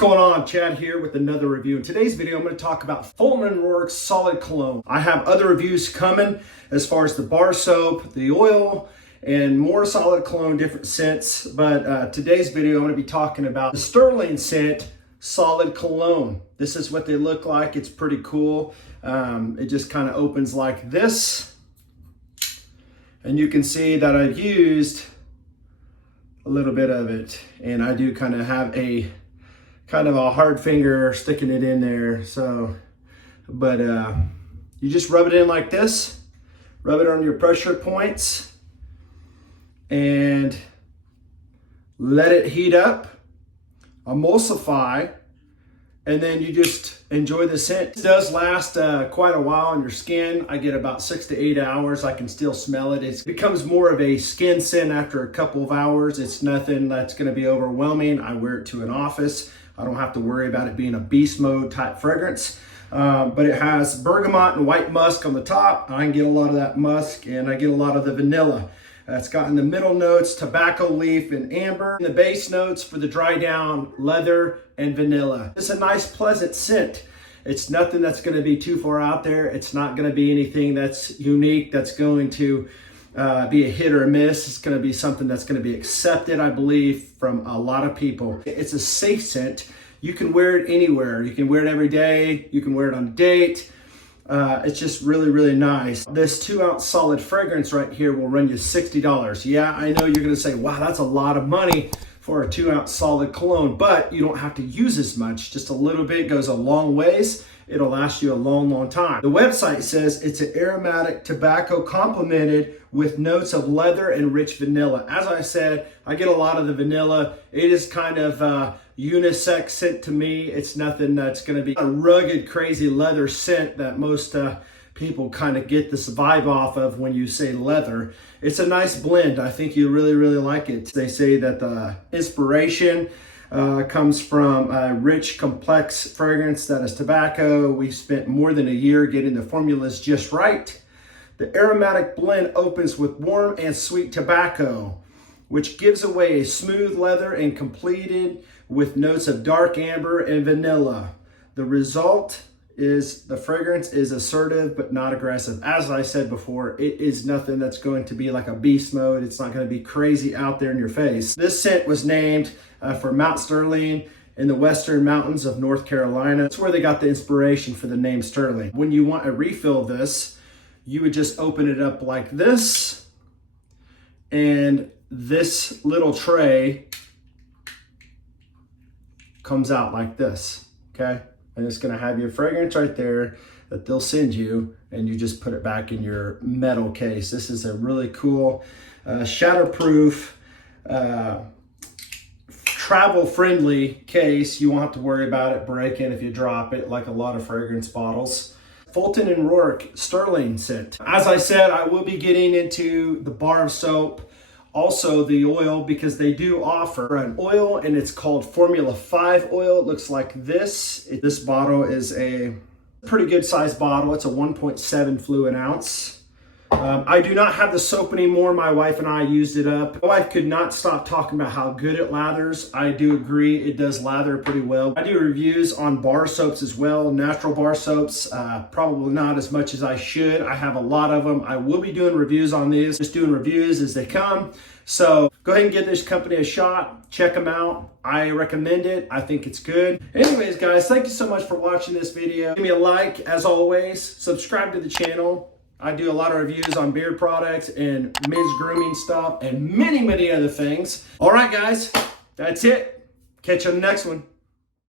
going on? Chad here with another review. In today's video, I'm going to talk about Fulton Roark solid cologne. I have other reviews coming as far as the bar soap, the oil, and more solid cologne, different scents. But today's video, I'm going to be talking about the Sterling scent solid cologne. This is what they look like. It's pretty cool. It just kind of opens like this. And you can see that I've used a little bit of it, and I do kind of have a hard finger sticking it in there. So, but you just rub it in like this, rub it on your pressure points, and let it heat up, emulsify, and then you just enjoy the scent. It does last quite a while on your skin. I get about 6 to 8 hours. I can still smell it. It becomes more of a skin scent after a couple of hours. It's nothing that's going to be overwhelming. I wear it to an office. I don't have to worry about it being a beast mode type fragrance. But it has bergamot and white musk on the top. I can get a lot of that musk, and I get a lot of the vanilla. It's got in the middle notes tobacco leaf and amber. And the base notes for the dry down leather and vanilla. It's a nice pleasant scent. It's nothing that's going to be too far out there. It's not going to be anything that's unique, that's going to be a hit or a miss. It's going to be something that's going to be accepted, I believe, from a lot of people. It's a safe scent. You can wear it anywhere. You can wear it every day. You can wear it on a date. It's just really, really nice. This 2-ounce solid fragrance right here will run you $60. Yeah, I know you're going to say, wow, that's a lot of money for a 2-ounce solid cologne, but you don't have to use as much. Just a little bit goes a long ways. It'll last you a long, long time. The website says it's an aromatic tobacco complemented with notes of leather and rich vanilla. As I said, I get a lot of the vanilla. It is kind of unisex scent to me. It's nothing that's going to be a rugged, crazy leather scent that most people kind of get this vibe off of when you say leather. It's a nice blend. I think you really, really like it. They say that the inspiration comes from a rich, complex fragrance that is tobacco. We spent more than a year getting the formulas just right. The aromatic blend opens with warm and sweet tobacco, which gives away a smooth leather and completed with notes of dark amber and vanilla. The result is the fragrance is assertive but not aggressive. As I said before, it is nothing that's going to be like a beast mode. It's not going to be crazy out there in your face. This scent was named for Mount Sterling in the western mountains of North Carolina. That's where they got the inspiration for the name Sterling. When you want a refill of this, you would just open it up like this, and this little tray comes out like this, okay? And it's gonna have your fragrance right there that they'll send you, and you just put it back in your metal case. This is a really cool, shatterproof, travel-friendly case. You won't have to worry about it breaking if you drop it like a lot of fragrance bottles. Fulton and Roark Sterling scent. As I said, I will be getting into the bar of soap, also the oil, because they do offer an oil, and it's called Formula 5 oil. It looks like this. This bottle is a pretty good sized bottle. It's a 1.7 fluid ounce. I do not have the soap anymore. My wife and I used it up. My wife could not stop talking about how good it lathers. I do agree, it does lather pretty well. I do reviews on bar soaps as well, natural bar soaps. Probably not as much as I should. I have a lot of them. I will be doing reviews on these, just doing reviews as they come. So go ahead and give this company a shot. Check them out. I recommend it. I think it's good. Anyways, guys, thank you so much for watching this video. Give me a like, as always. Subscribe to the channel. I do a lot of reviews on beard products and men's grooming stuff and many, many other things. All right, guys, that's it. Catch you on the next one.